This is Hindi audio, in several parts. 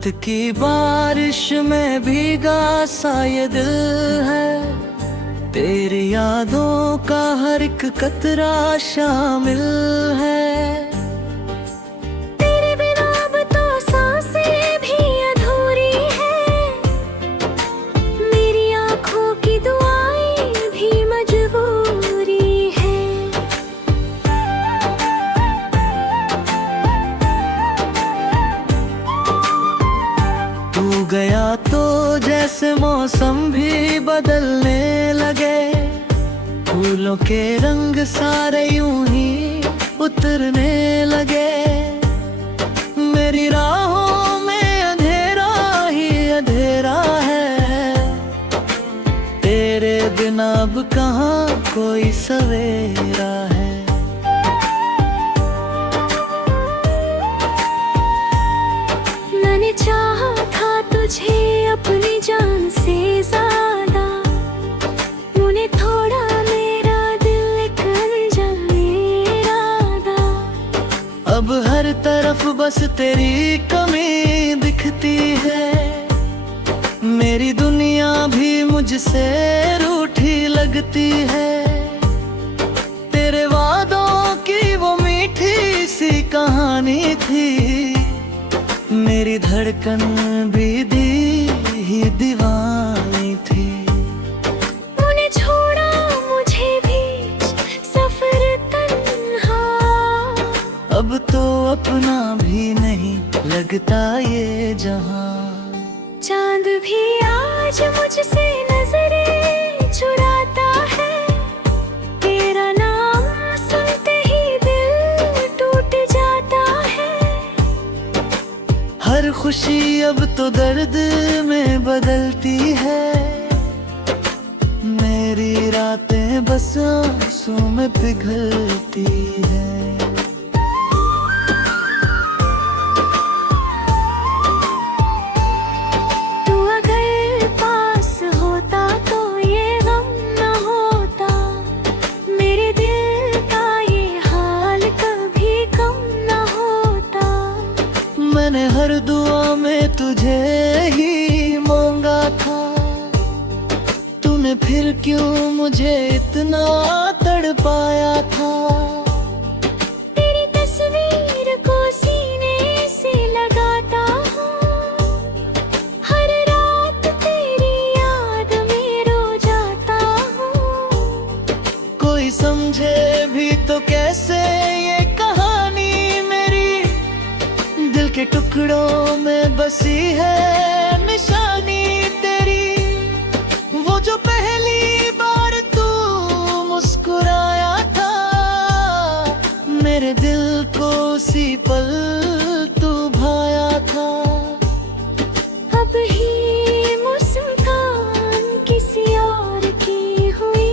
रात की बारिश में भीगा सा ये दिल है, तेरी यादों का हर एक कतरा शामिल है। तेरे बिना अब तो सांसें भी अधूरी है, मेरी आँखों की दुआएं भी मजबूरी है। तू गया तो जैसे मौसम भी बदलने लगे, फूलों के रंग सारे यूं ही उतरने लगे। मेरी राहों में अंधेरा ही अंधेरा है, तेरे बिना अब कहाँ कोई सवेरा है। मैंने चाहा था तुझे अपनी जान से ज्यादा, मुझे थोड़ा मेरा दिल एक अनजान इरादा। अब हर तरफ बस तेरी कमी दिखती है, मेरी दुनिया भी मुझसे रूठी लगती है। तेरे वादों की वो मीठी सी कहानी थी, मेरी धड़कन भी दी ही दीवानी थी। तूने छोड़ा मुझे भी सफर तन्हा, अब तो अपना भी नहीं लगता ये जहां। चांद भी आज मुझसे नजरें चुराता है, तेरा नाम सुनते ही दिल टूट जाता है। हर खुशी अब तो दर्द में बदलती है, मेरी रातें बस आंसू में पिघलती है। तू अगर पास होता तो ये गम न होता, मेरे दिल का ये हाल कभी कम न होता। मैंने हर दुआ में तुझे ही मांगा था, तूने फिर क्यों मुझे इतना तड़पाया था। तेरी तस्वीर को सीने से लगाता हूँ, हर रात तेरी याद में रो जाता हूँ। कोई समझे भी तो कैसे ये कहानी मेरी, दिल के टुकड़ों में बसी है निशानी तेरी। वो जो पहली बार तू मुस्कुराया था, मेरे दिल को उसी पल तू भाया था। अब ही मुस्कान किसी और की हुई,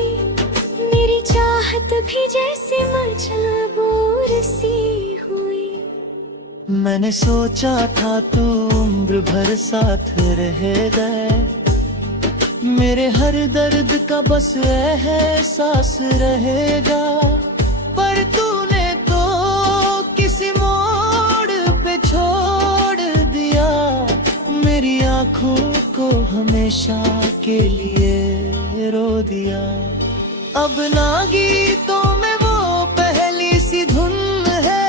मेरी चाहत भी जैसे मजबूर सी हुई। मैंने सोचा था तू उम्र भर साथ रहेगा, मेरे हर दर्द का बस एहसास रहेगा। पर तूने तो किसी मोड़ पे छोड़ दिया, मेरी आंखों को हमेशा के लिए रो दिया। अब ना गीतों में वो पहली सी धुन है,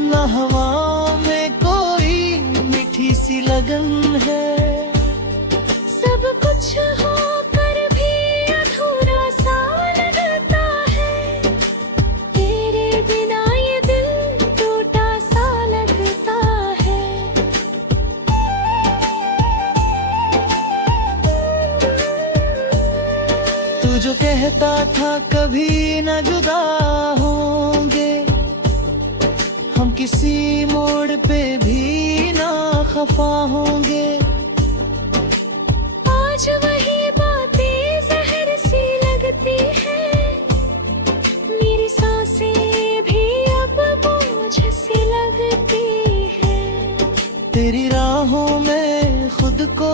ना हवाओं में कोई मीठी सी लगन है। सब कुछ होकर भी अधूरा सा लगता है, तेरे बिना ये दिल टूटा सा लगता है। तू जो कहता था कभी न जुदा होंगे, हम किसी मोड़ पे भी ना खफा होंगे। आज वही बातें जहर सी लगती है, मेरी सांसें भी अब बोझ सी लगती है। तेरी राहों में खुद को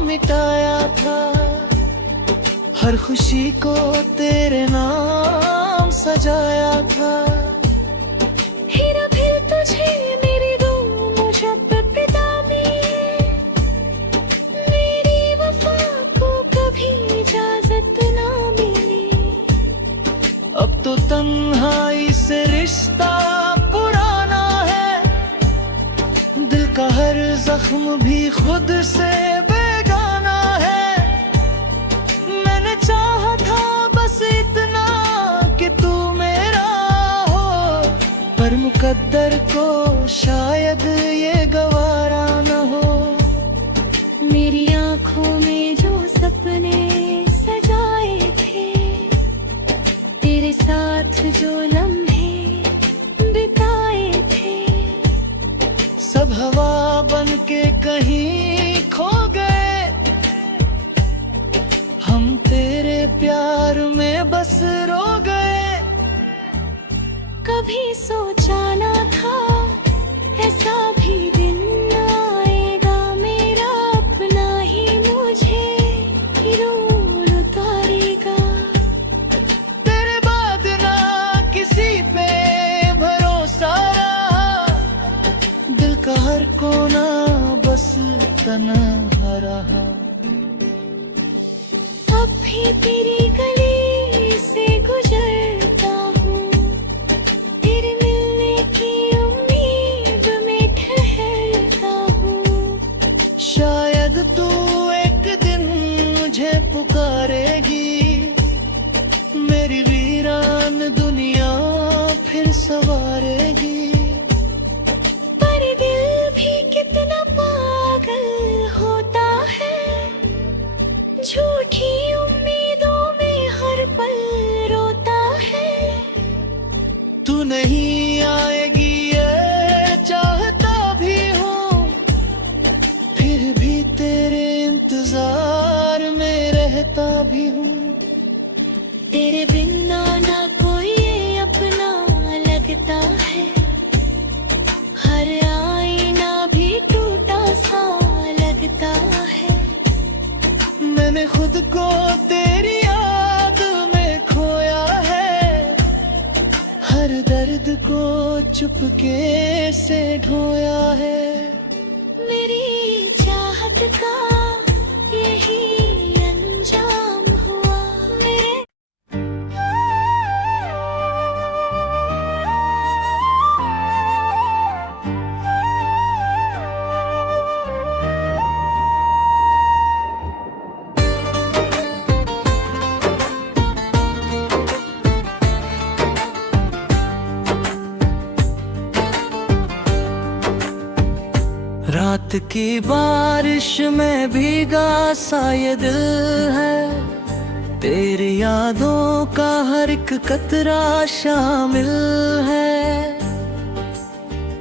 मिटाया था, हर खुशी को तेरे नाम सजाया था। फिर तुझे मेरी दो मुझे पिता तो तन्हाई से रिश्ता पुराना है, दिल का हर जख्म भी खुद से बेगाना है। मैंने चाहा था बस इतना कि तू मेरा हो, पर मुकद्दर को शायद ये गवारा न हो। मेरी आंखों में जो सपने सजाए थे, तेरे साथ जो लम्हे बिताए थे, सब हवा बन के कहीं खो गए। हम तेरे प्यार में बस रो गए। कभी सोचा ना था ऐसा भी दिन आएगा, मेरा अपना ही मुझे रूल उतारेगा। तेरे बाद ना किसी पे भरोसा रहा, दिल का हर कोना बस तन्हा रहा। अब भी तेरी गली से गुजरता हूँ, तेरे मिलने की उम्मीद में ठहरता हूँ। शायद तू एक दिन मुझे पुकारेगी, मेरी वीरान दुनिया फिर संवारेगी। पर दिल भी कितना पागल होता है, झूठी उम्मीदों में हर पल रोता है। तू नहीं आएगी ये चाहता भी हूँ, फिर भी तेरे इंतजार में रहता भी हूँ। तेरे बिना ना कोई अपना लगता है, हर आईना भी टूटा सा लगता है। मैंने खुद को तेरी याद में खोया है, हर दर्द को चुपके से ढोया है। मेरी चाहत का यही अंजाम हुआ। मेरे रात की बारिश में भीगा सा ये दिल है, तेरी यादों का हर एक कतरा शामिल है।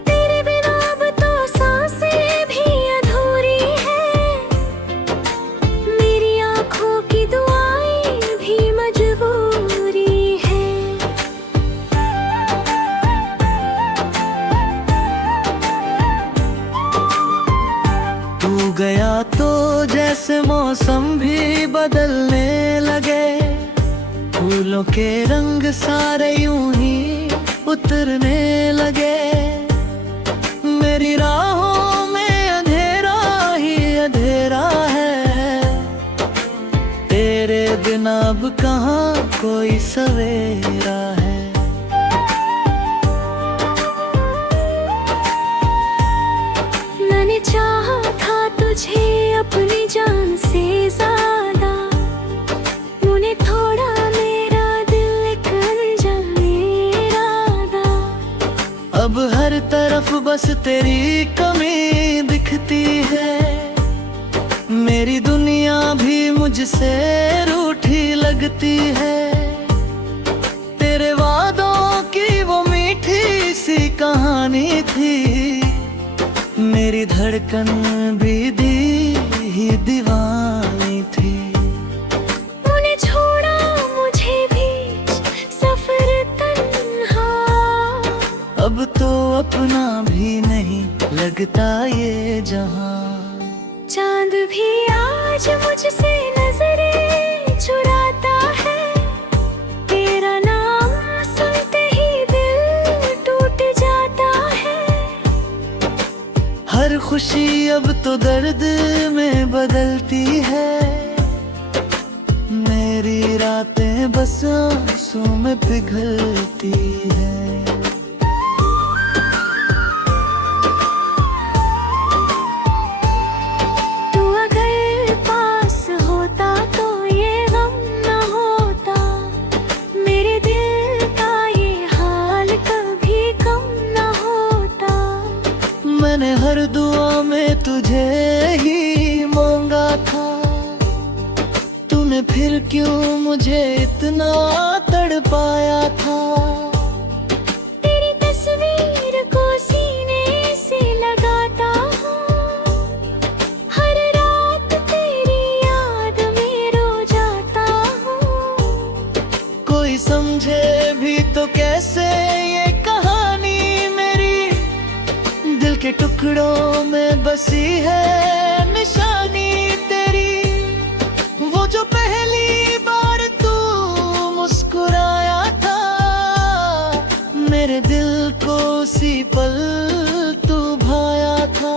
तेरे बिना अब तो सांसें भी अधूरी है, मेरी आंखों की दुआएं भी मजबूरी है। तू गया तो जैसे मौसम भी बदलने लगे, फूलों के रंग सारे यूं ही उतरने लगे। मेरी राहों में अंधेरा ही अंधेरा है, तेरे बिना अब कहाँ कोई सवेरा है। मैंने चाहा था तुझे अपनी जान से ज्यादा, मुझे थोड़ा मेरा दिल एक अनजाने इरादा। अब हर तरफ बस तेरी कमी दिखती है, मेरी दुनिया भी मुझसे रूठी लगती है। तेरे वादों की वो मीठी सी कहानी थी, मेरी धड़कन भी दी ही दीवानी थी। तूने छोड़ा मुझे भी सफर तन्हा, अब तो अपना भी नहीं लगता ये जहां। चांद भी आज मुझसे नजरें चुराता है, तेरा नाम सुनते ही दिल टूट जाता है। हर खुशी अब तो दर्द में बदलती है, मेरी रातें में बस आंसू में पिघलती है। तू अगर पास होता तो ये गम न होता, मेरे दिल का ये हाल कभी कम न होता। मैंने हर दुआ में तुझे ही मांगा था, तूने फिर क्यों मुझे इतना तड़पाया था। तेरी तस्वीर को सीने से लगाता हूँ, हर रात तेरी याद में रो जाता हूँ। कोई समझे भी तो कैसे ये कहानी मेरी, दिल के टुकड़ों में बसी है निशानी तेरी। वो जो पहली बार तू मुस्कुराया था, मेरे दिल को उसी पल तू भाया था।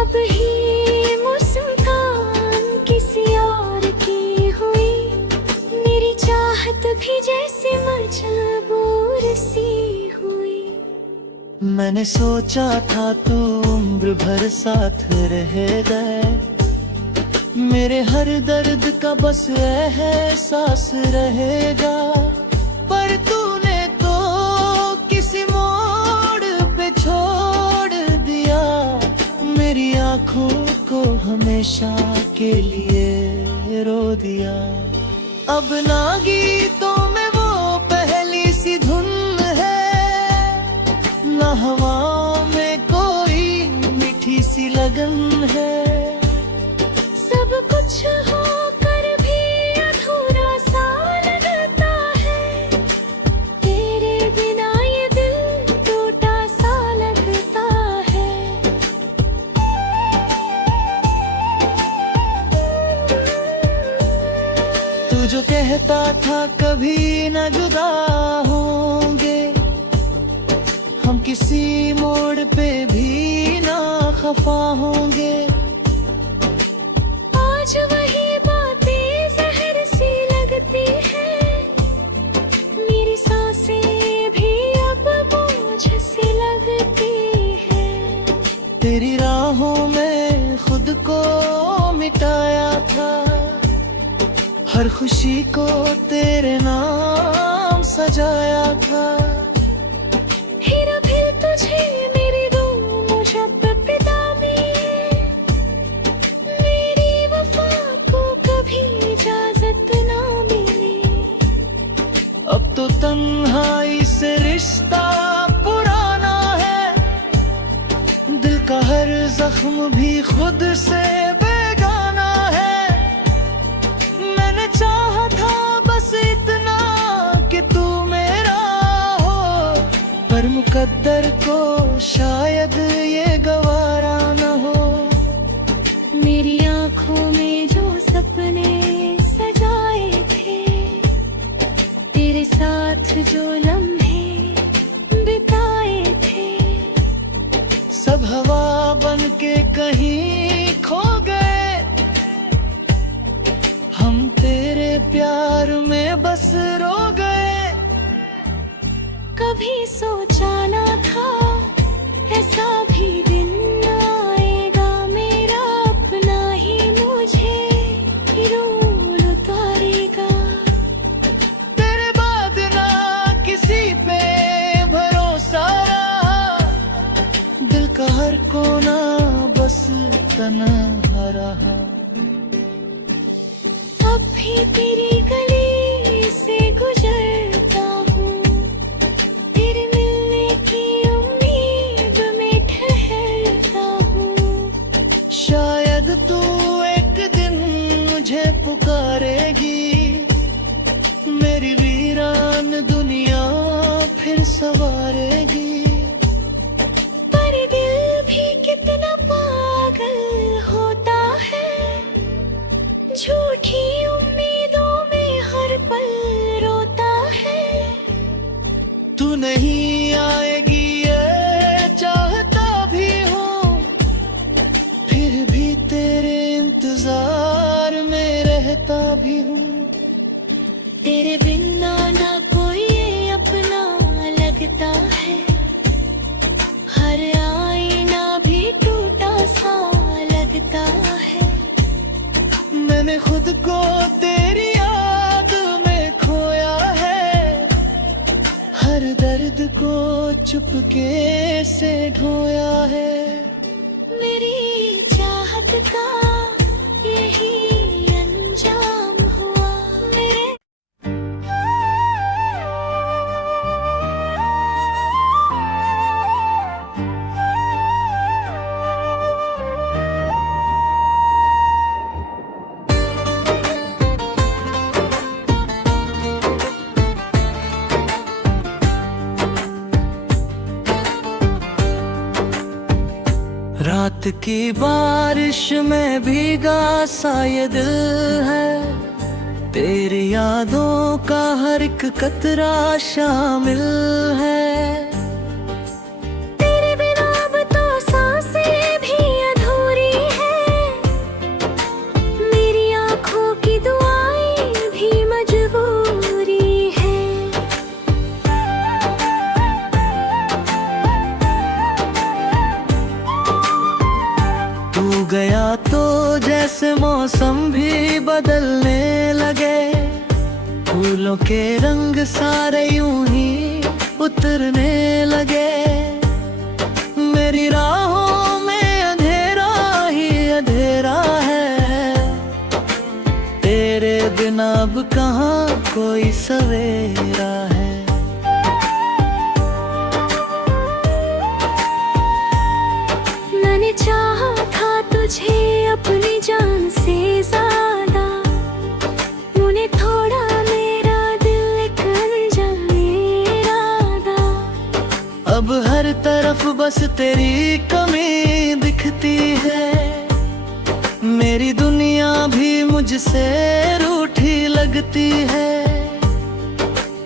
अब ही मुस्कान किसी और की हुई, मेरी चाहत भी जैसे मजबूर सी हुई। मैंने सोचा था तू उम्र भर साथ रहेगा, मेरे हर दर्द का बस एहसास रहेगा। पर तूने तो किसी मोड़ पे छोड़ दिया, मेरी आंखों को हमेशा के लिए रो दिया। अब ना गीतों में वो पहली सी धुन है, ना हवाओं में कोई मीठी सी लगन है। सब कुछ होकर भी अधूरा सा लगता है, तेरे बिना ये दिल टूटा सा लगता है। तू जो कहता था कभी न जुदा होंगे, हम किसी मोड़ पे भी ना खफा होंगे। आज वही बातें जहर सी लगती है, मेरी सांसें भी अब बोझ सी लगती है। तेरी राहों में खुद को मिटाया था, हर खुशी को तेरे नाम सजाया था। फिर तुझे मेरी दो मुजब्बत पिदामी, मेरी वफा को कभी इजाजत ना मिली। अब तो तन्हाई से रिश्ता पुराना है, दिल का हर जख्म भी खुद से बेगाना है। मैंने चाहा था बस इतना कि तू मेरा हो, पर मुकद्दर को शायद ये गवारा न हो। मेरी आँखों में जो सपने सजाए थे, तेरे साथ जो लम्हे बिताए थे, सब हवा बन के कहीं खो गए। हम तेरे प्यार में बस रो गए। कभी सोचा ना था ऐसा भी दिन आएगा, मेरा अपना ही मुझे रूल उतारेगा। तेरे बाद ना किसी पे भरोसा रहा, दिल का हर कोना बस तन्हा रहा। अब भी तेरी गली से गुजरता हूँ, तेरे मिल तेरे बिना ना कोई अपना लगता है, हर आईना भी टूटा सा लगता है। मैंने खुद को तेरी याद में खोया है, हर दर्द को चुपके से ढोया है। मेरी चाहत का यही अंजाम हुआ मेरे। रात की बारिश में भीगा सा ये दिल है, तेरी यादों का हर एक कतरा शामिल है। तेरे बिना अब तो सांसें भी अधूरी है, मेरी आँखों की दुआएं भी मजबूरी है। तू गया तो जैसे मौसम भी बदलने लगे, फूलों के रंग सारे यूं ही उतरने लगे। मेरी राहों में अंधेरा ही अंधेरा है, तेरे बिना अब कहाँ कोई सवेरा है। मैंने चाहा था तुझे अपनी जान से ज्यादा, मुझे थोड़ा मेरा दिल एक अनजान इरादा। अब हर तरफ बस तेरी कमी दिखती है, मेरी दुनिया भी मुझसे रूठी लगती है।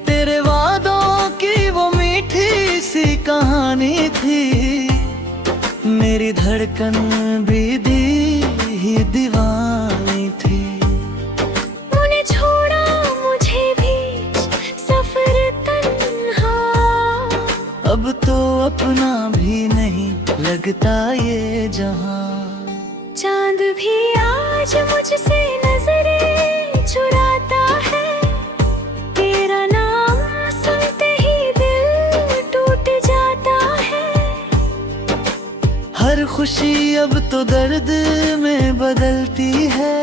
तेरे वादों की वो मीठी सी कहानी थी, मेरी धड़कन भी दी ही दीवानी थी। तूने छोड़ा मुझे भी सफर तन्हा, अब तो अपना भी नहीं लगता ये जहां। चांद भी आज मुझसे नजरें चुराता है, तेरा नाम सुनते ही दिल टूट जाता है। हर खुशी अब तो दर्द में बदलती है,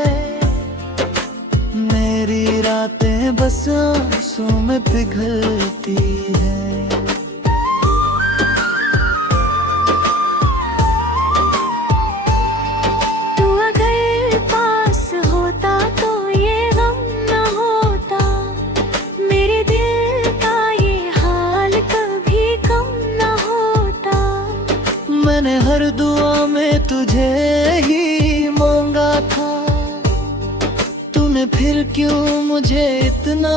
मेरी रातें बस आंसू में पिघलती है। तू अगर पास होता तो ये गम न होता, मेरे दिल का ये हाल कभी कम न होता। मैंने हर दुआ में तुझे ही मांगा था, तूने फिर क्यों मुझे इतना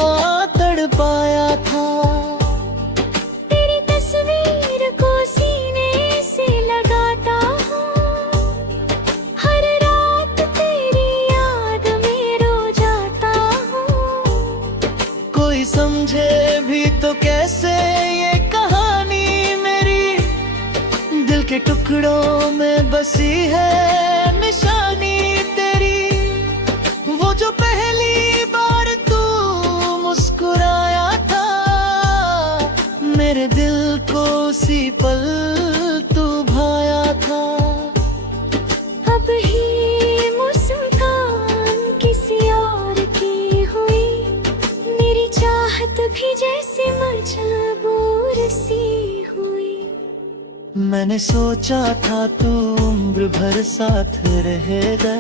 तड़पाया था। तेरी तस्वीर को सीने से लगाता हूँ, हर रात तेरी याद में रो जाता हूँ। कोई समझे भी तो कैसे ये कहानी मेरी, दिल के टुकड़ों में बसी है निशानी तेरी। वो जो पहली बार तू मुस्कुराया था, मेरे दिल को उसी पल तू भाया था। अब ही मुस्कान किसी और की हुई, मेरी चाहत भी जैसे मजबूर सी हुई। मैंने सोचा था तू उम्र भर साथ रहेगा,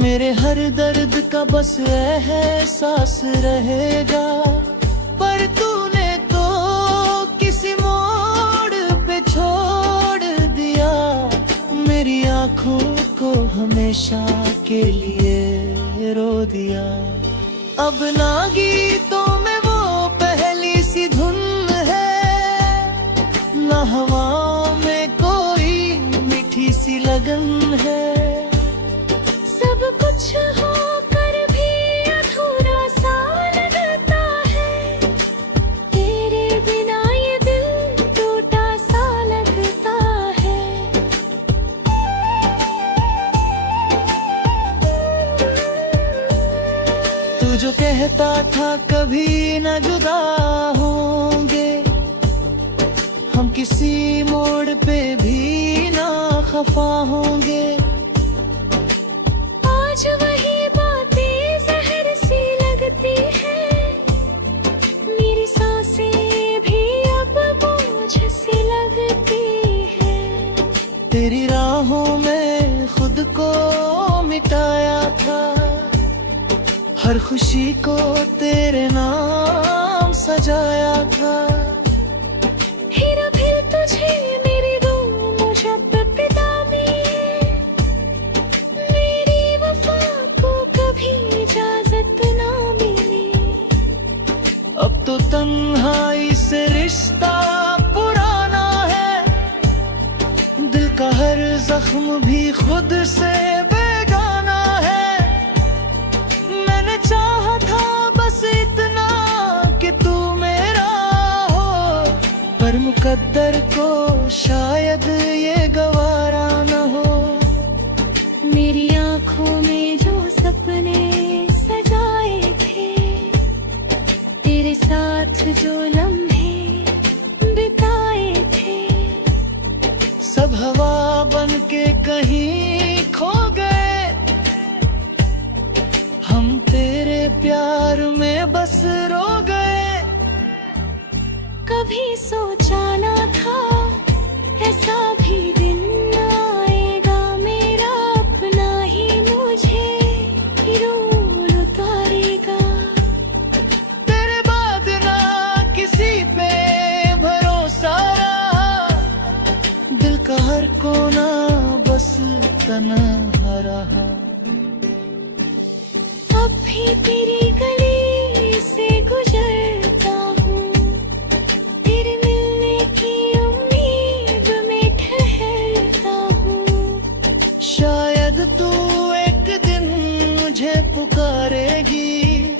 मेरे हर दर्द का बस एहसास रहेगा। पर तूने तो किसी मोड़ पे छोड़ दिया, मेरी आंखों को हमेशा के लिए रो दिया। अब ना गीतों में वो पहली सी धुन है, ना हवाओं में कोई मीठी सी लगन है। सब कुछ होकर भी अधूरा सा जो कहता था कभी न जुदा होंगे, हम किसी मोड़ पे भी ना खफा होंगे। आज वही बातें जहर सी लगती है, मेरी सांसें भी अब बोझ सी लगती है। तेरी राहों में खुद को मिटाया था, हर खुशी को तेरे नाम सजाया था। फिर तुझे मेरी दूँ मुझब पिदामी, मेरी वफा को कभी इजाजत ना मिली। अब तो तन्हाई से रिश्ता पुराना है, दिल का हर जख्म भी खुद से बेगाना है। मैंने चाहा था बस इतना कि तू मेरा हो, पर मुकद्दर को शायद ये गवारा न हो। मेरी आँखों में जो सपने सजाए थे, तेरे साथ जो लम्हे बिताए थे, सब हवा बन के कहीं खो गए। हम तेरे प्यार में बस रो गए। कभी सोचा ना था ऐसा भी दिन आएगा, मेरा अपना ही मुझे रूल उतारेगा। तेरे बाद ना किसी पे भरोसा रहा, दिल का हर कोना बस तन्हा रहा। अब भी तेरी गली से गुजरता हूँ, तेरे मिलने की उम्मीद में ठहरता हूँ। शायद तू एक दिन मुझे पुकारेगी,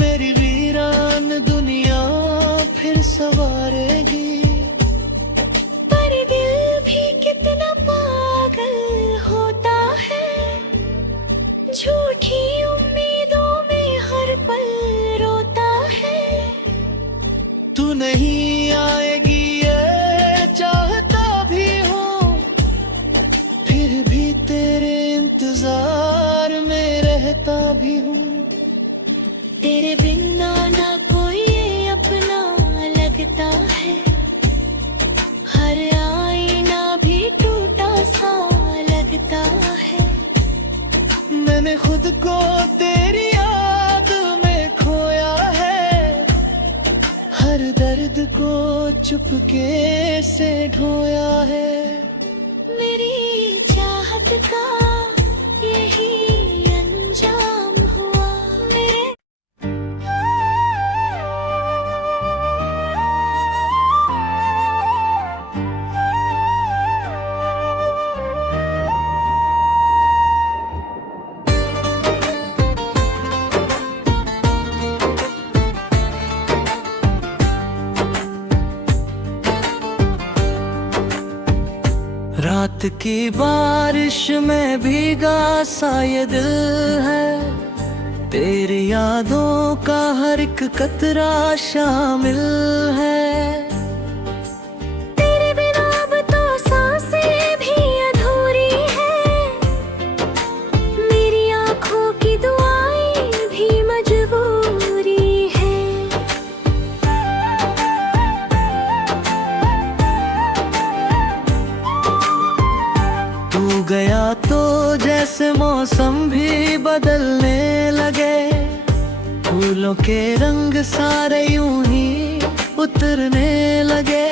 मेरी वीरान दुनिया फिर संवारेगी। पर दिल भी कितना पागल होता है, झूठी उम्मीदों में हर पल रोता है। तू नहीं आएगी ये चाहता भी हूँ, फिर भी तेरे इंतजार में रहता भी हूँ। तेरे बिना ना कोई अपना लगता है, हर आईना भी टूटा सा लगता है। मैंने खुद को तेरी याद में खोया है, हर दर्द को चुपके से ढोया है। मेरी चाहत का यही अंजाम हुआ मेरे। रात की बारिश में भीगा सा ये दिल है, तेरी यादों का हर एक कतरा शामिल है। तेरे बिना अब तो सांसें भी अधूरी है, मेरी आँखों की दुआएं भी मजबूरी है। तू गया तो जैसे मौसम भी बदलने लगे, फूलों के रंग सारे यूं ही उतरने लगे।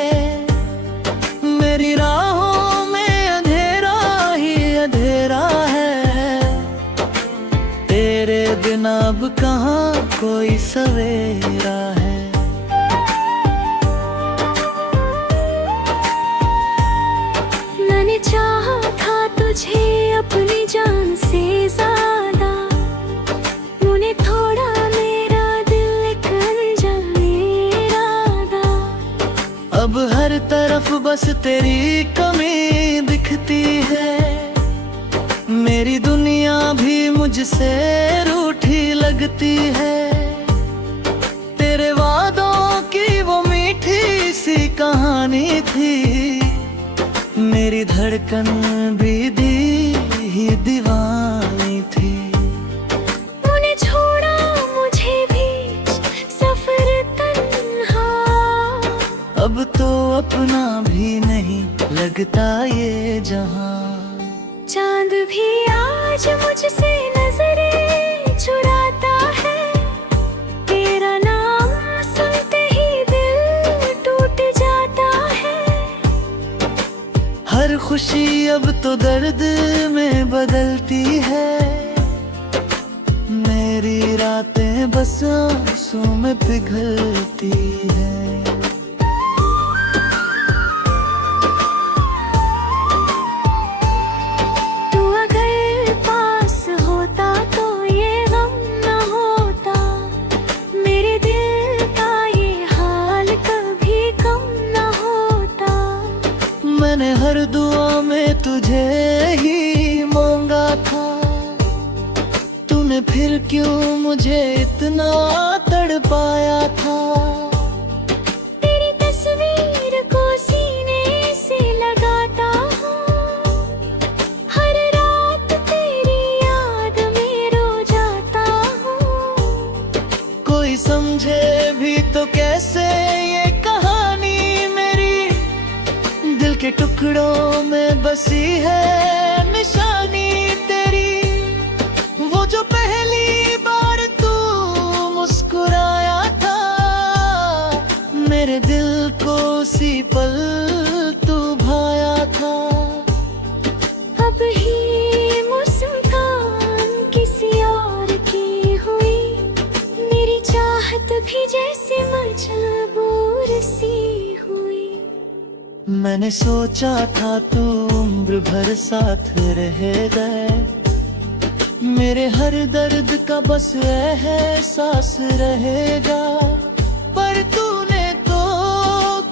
मेरी राहों में अंधेरा ही अंधेरा है, तेरे बिना अब कहाँ कोई सवेरा है। मैंने चाहा था तुझे अपनी जान से ज्यादा, मुझे थोड़ा मेरा दिल एक अनजाने इरादा। अब हर तरफ बस तेरी कमी दिखती है, मेरी दुनिया भी मुझसे रूठी लग लगती है। तेरे वादों की वो मीठी सी कहानी थी, मेरी धड़कन भी दी ही दीवानी थी। तूने छोड़ा मुझे बीच सफर तन्हा, अब तो अपना भी नहीं लगता ये जहां। चांद भी आज मुझसे नजरें चुराता है, तेरा नाम सुनते ही दिल टूट जाता है। हर खुशी अब तो दर्द में बदलती है, मेरी रातें बस आंसू में पिघलती है। तू अगर पास होता तो ये गम न होता, मेरे दिल का ये हाल कभी कम न होता। मैंने हर दुआ में तुझे ही मांगा था, तूने फिर क्यों मुझे इतना तड़पाया था। तेरी तस्वीर को सीने से लगाता हूँ, हर रात तेरी याद में रो जाता हूँ। कोई समझे भी तो कैसे ये कहानी मेरी, दिल के टुकड़ों में बसी है निशानी तेरी। वो जो पहली बार तू मुस्कुराया था, मेरे दिल को उसी पल तू भाया था। अब ही मुस्कान किसी और की हुई, मेरी चाहत भी जैसे मजबूर सी हुई। मैंने सोचा था तू उम्र भर साथ रहेगा, मेरे हर दर्द का बस एहसास रहेगा। पर तूने तो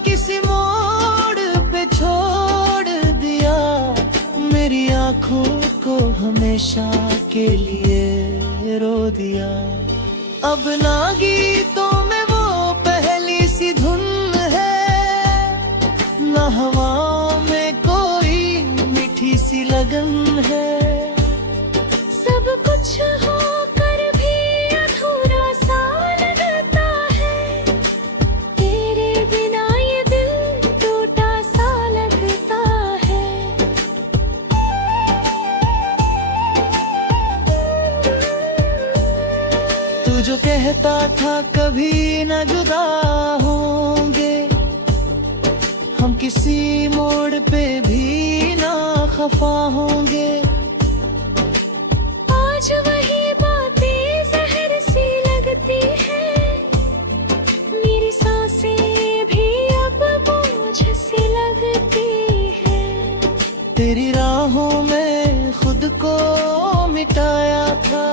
किसी मोड़ पे छोड़ दिया, मेरी आंखों को हमेशा के लिए रो दिया। अब ना गीतों में वो पहली सी धुन है, ना हवाओं में कोई मीठी सी लगन है। सब कुछ होकर भी अधूरा सा लगता है, तेरे बिना ये दिल टूटा सा लगता है। तू जो कहता था कभी न जुदा होंगे, हम किसी मोड़ पे भी ना खफा होंगे। आज वही बातें जहर सी लगती है, मेरी सांसें भी अब बोझ सी लगती है। तेरी राहों में खुद को मिटाया था,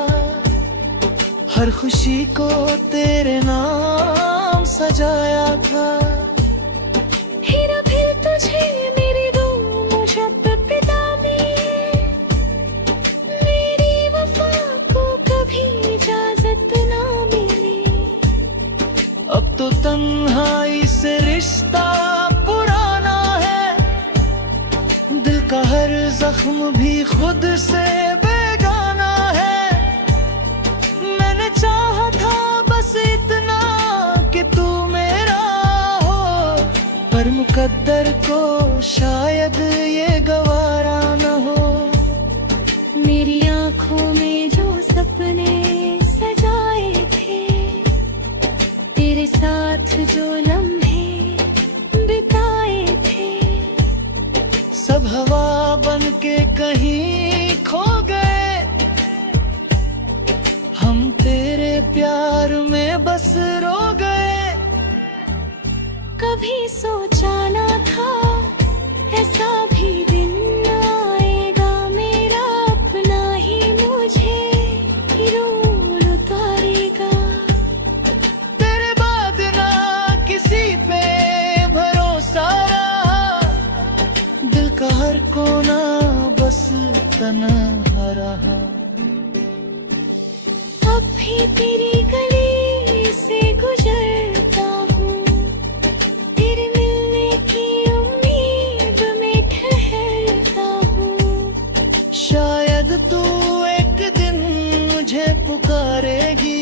हर खुशी को तेरे नाम सजाया था। फिर तुझे मेरी दो मुशब्बत पिदामी, मेरी वफा को कभी इजाजत ना मिली। अब तो तन्हाई से रिश्ता पुराना है, दिल का हर जख्म भी खुद से बेगाना है। मैंने चाहा था बस इतना कि तू मेरा हो, पर मुकद्दर को शायद ये गवारा न हो। मेरी आंखों में जो सपने सजाए थे, तेरे साथ जो लम्हे बिताए थे, सब हवा बन के कहीं खो गए। हम तेरे प्यार में बस रो गए। कभी सोचा ना था ऐसा भी दिन आएगा, मेरा अपना ही मुझे रूल उतारेगा। तेरे बाद ना किसी पे भरोसा रहा, दिल का हर कोना बस तन्हा रहा। अब भी तेरी गली से गुजरता हूँ, तेरे मिलने की उम्मीद में ठहरता हूँ। शायद तू एक दिन मुझे पुकारेगी,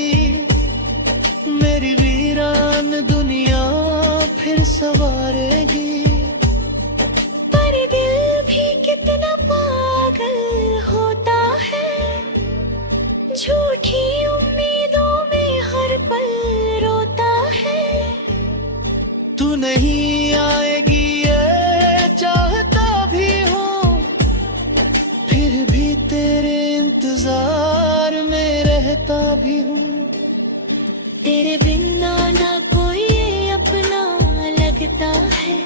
मेरी वीरान दुनिया फिर संवारेगी। पर दिल भी कितना पागल होता है, झूठी उम्मीदों में हर पल रोता है। तू नहीं आएगी ये चाहता भी हूँ, फिर भी तेरे इंतजार में रहता भी हूँ। तेरे बिना ना कोई अपना लगता है,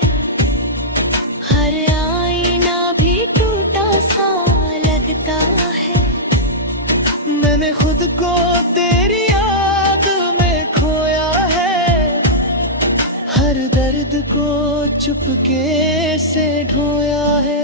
हर आईना भी टूटा सा लगता है। मैंने खुद को तेरी याद में खोया है, हर दर्द को चुपके से ढोया है।